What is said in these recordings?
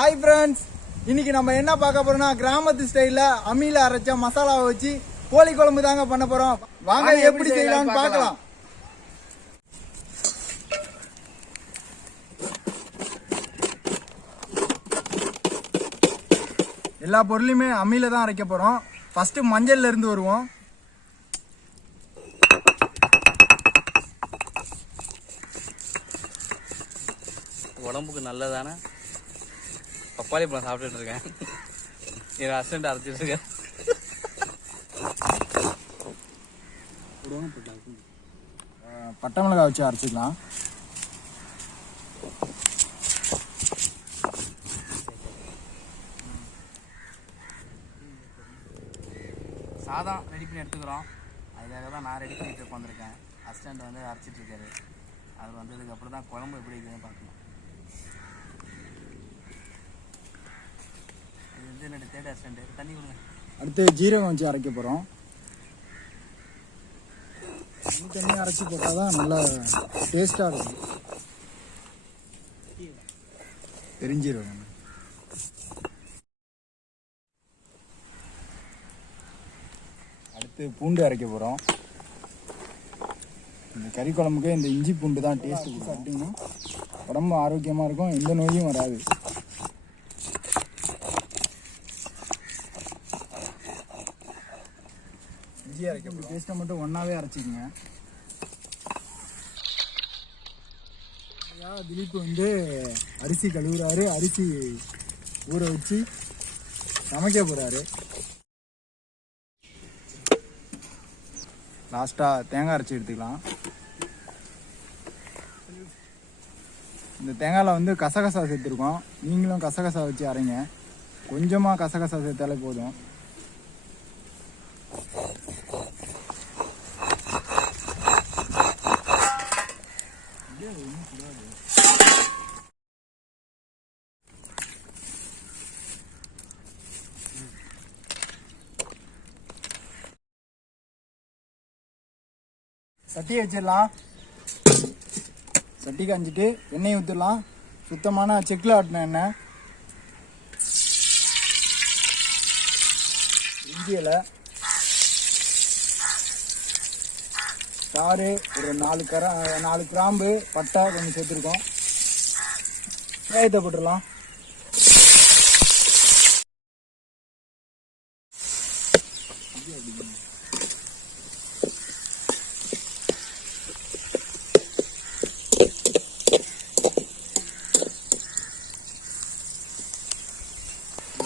Hi friends, இன்னைக்கு நம்ம என்ன பார்க்க போறோம்னா கிராமத்து ஸ்டைல்ல அம்மியில அரைச்ச மசாலாவை வச்சு கோழி குழம்பு தாங்க பண்ண போறோம். வாங்க எப்படி செய்யலாம்னு பார்க்கலாம். எல்லா பொருளையுமே அம்மியில தான் அரைக்க போறோம். ஃபர்ஸ்ட் மஞ்சள்ல இருந்து வருவோம். உடம்புக்கு நல்லதானே பப்பாளி பழம் சாப்பிட்டுட்டு இருக்கேன். என் அசிஸ்டன்ட் அரைச்சிட்டு இருக்கேன். பட்டை மிளகாய் வச்சு அரைச்சிக்கலாம். சாதம் ரெடி பண்ணி எடுத்துக்கிறோம். அதுக்காக தான் நான் ரெடி பண்ணிட்டு உட்காந்துருக்கேன். அசிஸ்டன்ட் வந்து அரைச்சிட்டு இருக்காரு. அது வந்ததுக்கு அப்புறம் தான் குழம்பு எப்படி இருக்குதுன்னு பார்க்கணும். இது வந்து என்னோட தேர்ட் அசிஸ்டன்ட். தண்ணி கொடுங்க. அடுத்து ஜீரகம் வச்சு அரைக்க போறோம். தண்ணி அரைச்சி போட்டால் தான் நல்லா டேஸ்டா இருக்கும். பெருஞ்சீரகம். அடுத்து பூண்டு அரைக்க போறோம். இந்த கறி குழம்புக்கு இந்த இஞ்சி பூண்டு தான் டேஸ்ட் கொடுக்கும். சாப்பிட்டீங்கன்னா உடம்பு ஆரோக்கியமா இருக்கும், எந்த நோயும் வராது. இஞ்சி அரைக்க டேஸ்ட்டை மட்டும் ஒன்றாவே அரைச்சிக்கங்க. திலீப் வந்து அரிசி கழுவுறாரு, அரிசி ஊற வச்சு சமைக்க போறாரு. லாஸ்ட்டாக தேங்காய் அரைச்சி எடுத்துக்கலாம். இந்த தேங்காயில் வந்து கசகசா சேர்த்துருக்கோம். நீங்களும் கசகசா வச்சு அரைங்க. கொஞ்சமாக கசகசா சேர்த்தாலே போதும். சட்டியை வச்சிடலாம். சட்டி காஞ்சிட்டு எண்ணெய் ஊற்றிடலாம். சுத்தமான செக்கில் ஆட்டின எண்ணெய். இஞ்சி இலை, சாறு, ஒரு 4 கிராம்பு, பட்டை கொஞ்சம் சேர்த்துருக்கோம். வெங்காயத்தை போட்டுடலாம்.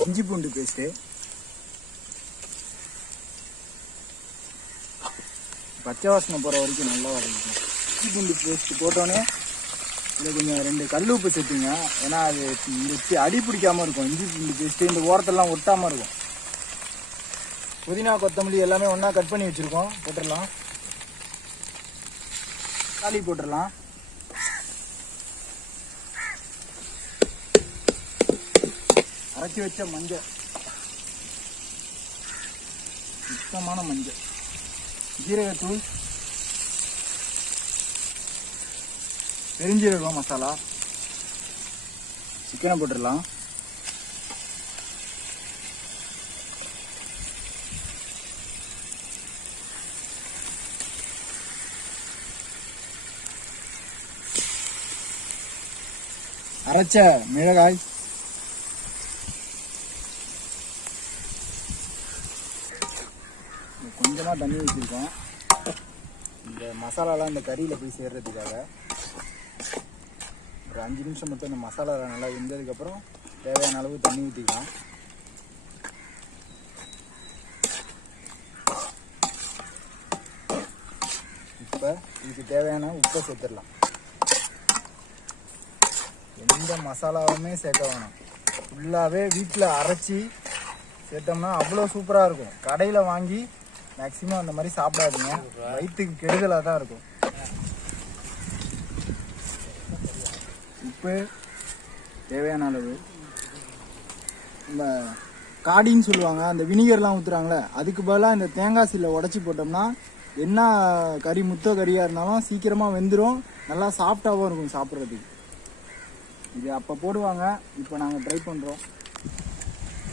இஞ்சி பூண்டு பேஸ்ட்டு, பச்சை வாசனை போகிற வரைக்கும் நல்லா வதக்கிக்கணும். இஞ்சி பூண்டு பேஸ்ட்டு போட்டோன்னே இதில் கொஞ்சம் 2 கல் உப்பு சேர்த்துங்க. ஏன்னா அது இந்த அடி பிடிக்காமல் இருக்கும். இஞ்சி பூண்டு பேஸ்ட்டு இந்த ஓரத்தெல்லாம் ஒட்டாமல் இருக்கும். புதினா கொத்தமல்லி எல்லாமே ஒன்றா கட் பண்ணி வச்சுருக்கோம். போட்டுடலாம். தக்காளி போட்டுடலாம். அரைச்சி வச்ச மஞ்சள், சுத்தமான மஞ்சள், ஜீரகத்தூள், பெருஞ்சீரகம் மசாலா, சிக்கனை போட்டுடலாம். அரைச்ச மிளகாய், கொஞ்சமாக தண்ணி வச்சுருக்கோம். இந்த மசாலாலாம் இந்த கறியில் போய் சேர்றதுக்காக ஒரு 5 நிமிஷம் மட்டும் இந்த மசாலா நல்லா வெந்ததுக்கப்புறம் தேவையான அளவு தண்ணி ஊற்றிக்கலாம். இப்போ இதுக்கு தேவையான உப்பை சேர்த்துடலாம். எந்த மசாலாவுமே சேர்க்க வேணாம். ஃபுல்லாகவே வீட்டில் அரைச்சி சேர்த்தோம்னா அவ்வளோ சூப்பராக இருக்கும். கடையில் வாங்கி மேக்ஸிமம் அந்த மாதிரி சாப்பிடாதீங்க, வயிற்றுக்கு கெடுதலாக தான் இருக்கும். உப்பு தேவையான அளவு. இந்த காடின்னு சொல்லுவாங்க, அந்த வினிகர்லாம் ஊற்றுறாங்களே, அதுக்கு பதிலாக இந்த தேங்காய் சீலை உடச்சி போட்டோம்னா என்ன கறி முத்த கறியாக இருந்தாலும் சீக்கிரமாக வெந்துடும், நல்லா சாஃப்டாகவும் இருக்கும் சாப்பிட்றதுக்கு. இது அப்போ போடுவாங்க, இப்போ நாங்கள் ட்ரை பண்ணுறோம்.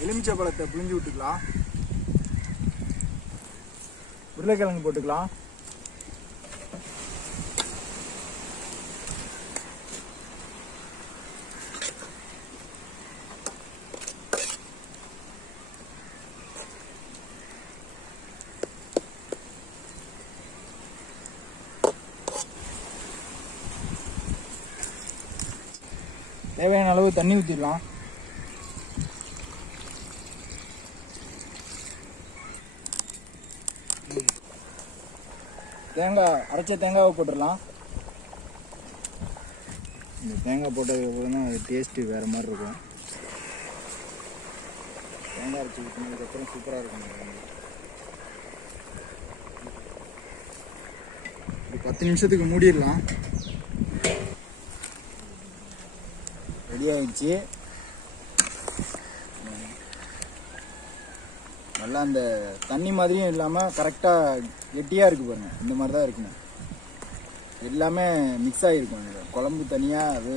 எலுமிச்சை பழத்தை புழிஞ்சு விட்டுக்கலாம். உருளைக்கிழங்கு போட்டுக்கலாம். தேவையான அளவு தண்ணி ஊற்றிடலாம். அரைச்ச தேங்காவை போட்டுடலாம். இந்த தேங்காய் போட்டதுக்கப்புறம் தான் அது டேஸ்ட்டு வேறு மாதிரி இருக்கும். தேங்காய் அரைச்சி ஊற்றினதுக்கப்புறம் சூப்பராக இருக்கும். ஒரு 10 நிமிஷத்துக்கு மூடிடலாம். ரெடி ஆயிடுச்சு. நல்லா அந்த தண்ணி மாதிரியும் இல்லாமல் கரெக்டாக கெட்டியாக இருக்குது பாருங்கள். இந்த மாதிரி தான் இருக்குங்க. எல்லாமே மிக்ஸ் ஆகிருக்கும். குழம்பு தனியாக அது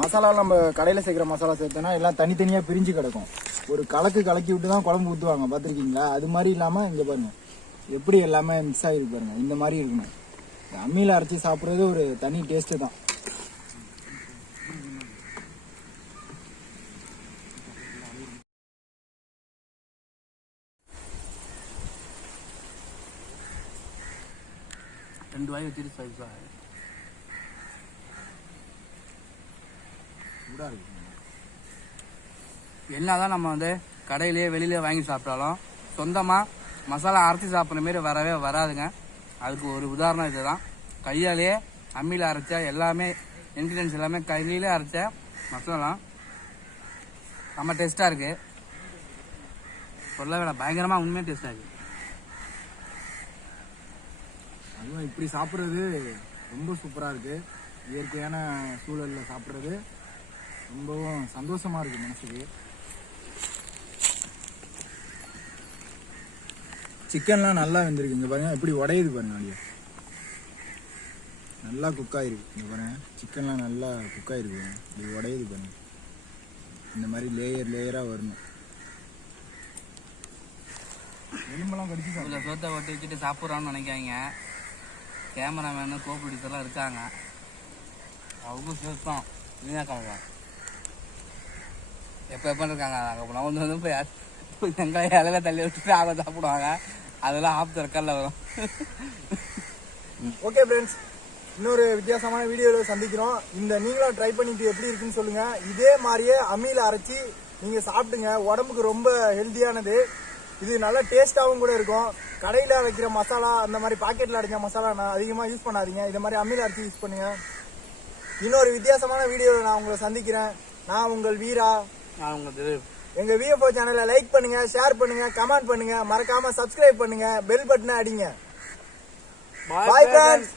மசாலா நம்ம கடையில் சேர்க்குற மசாலா சேர்த்தோன்னா எல்லாம் தனித்தனியாக பிரிஞ்சு கிடக்கும். ஒரு கலக்கி விட்டு தான் குழம்பு ஊற்றுவாங்க, பார்த்துருக்கீங்களா? அது மாதிரி இல்லாமல் இங்கே பாருங்கள் எப்படி எல்லாமே மிக்ஸ் ஆகிருக்கு பாருங்கள். இந்த மாதிரி இருக்கணும். அம்மியில் அரைச்சி சாப்பிட்றது ஒரு தனி டேஸ்ட்டு தான். ரெண்டு வாய் வச்சுட்டு சைஸா சூடாக இருக்கு. என்னதான் நம்ம வந்து கடையிலேயே வெளியிலே வாங்கி சாப்பிட்டாலும் சொந்தமாக மசாலா அரைச்சி சாப்பிட்ற மாரி வரவே வராதுங்க. அதுக்கு ஒரு உதாரணம் இதுதான். கையாலேயே அம்மியில் அரைச்ச எல்லாமே இன்க்ரீடியன்ஸ் எல்லாமே கையிலே அரைச்ச மசாலா நம்ம டேஸ்ட்டாக இருக்குது. சொல்ல வேணாம், பயங்கரமாக உண்மையாக டேஸ்ட்டாக இருக்குது. அதுவும் இப்படி சாப்பிட்றது ரொம்ப சூப்பராக இருக்குது. இயற்கையான சூழலில் சாப்பிட்றது ரொம்பவும் சந்தோஷமாக இருக்குது மனசுக்கு. சிக்கன்லாம் நல்லா வெந்திருக்கு. இங்கே பாருங்கள் எப்படி உடையுது பாருங்கள். அப்படியே நல்லா குக் ஆகிருக்கு. இங்கே பாருங்கள் சிக்கன்லாம் நல்லா குக் ஆகிருக்கு. இப்படி உடையுது பாருங்கள். இந்த மாதிரி லேயராக வரணும். எலும்பெல்லாம் கடிச்சு இதில் சோத்தை ஒட்டி வச்சுட்டு சாப்பிட்றான்னு நினைக்காங்க. கேமராமேனு கோப்ரொடியூசர்லாம் இருக்காங்க. அவங்க சுத்தம் வீணாக கலக்கலாம். எப்போ இருக்காங்க. நான் வந்து போய் வெங்காயம் இலையில தள்ளி விட்டுட்டு அவங்க சாப்பிடுவாங்க. அதெல்லாம் ஆஃப் தற்கல்ல வரும். ஓகே ஃப்ரெண்ட்ஸ், இன்னொரு வித்தியாசமான வீடியோவில் சந்திக்கிறோம். இந்த நீங்களும் ட்ரை பண்ணிட்டு எப்படி இருக்குன்னு சொல்லுங்கள். இதே மாதிரியே அம்மியில் அரைச்சி நீங்கள் சாப்பிடுங்க. உடம்புக்கு ரொம்ப ஹெல்த்தியானது. இது நல்லா டேஸ்ட்டாகவும் கூட இருக்கும். கடையில் வைக்கிற மசாலா அந்த மாதிரி பாக்கெட்டில் அடைஞ்ச மசாலா அதிகமாக யூஸ் பண்ணாதீங்க. இது மாதிரி அம்மியில் அரைச்சி யூஸ் பண்ணுங்க. இன்னொரு வித்தியாசமான வீடியோவில் நான் உங்களை சந்திக்கிறேன். நான் உங்கள் வீரா. நான் உங்களுக்கு எங்கள் VFO சேனலை லைக் பண்ணுங்க, ஷேர் பண்ணுங்க, கமெண்ட் பண்ணுங்க, மறக்காம சப்ஸ்கிரைப் பண்ணுங்க, பெல் பட்டனை அடிங்க. Bye friends.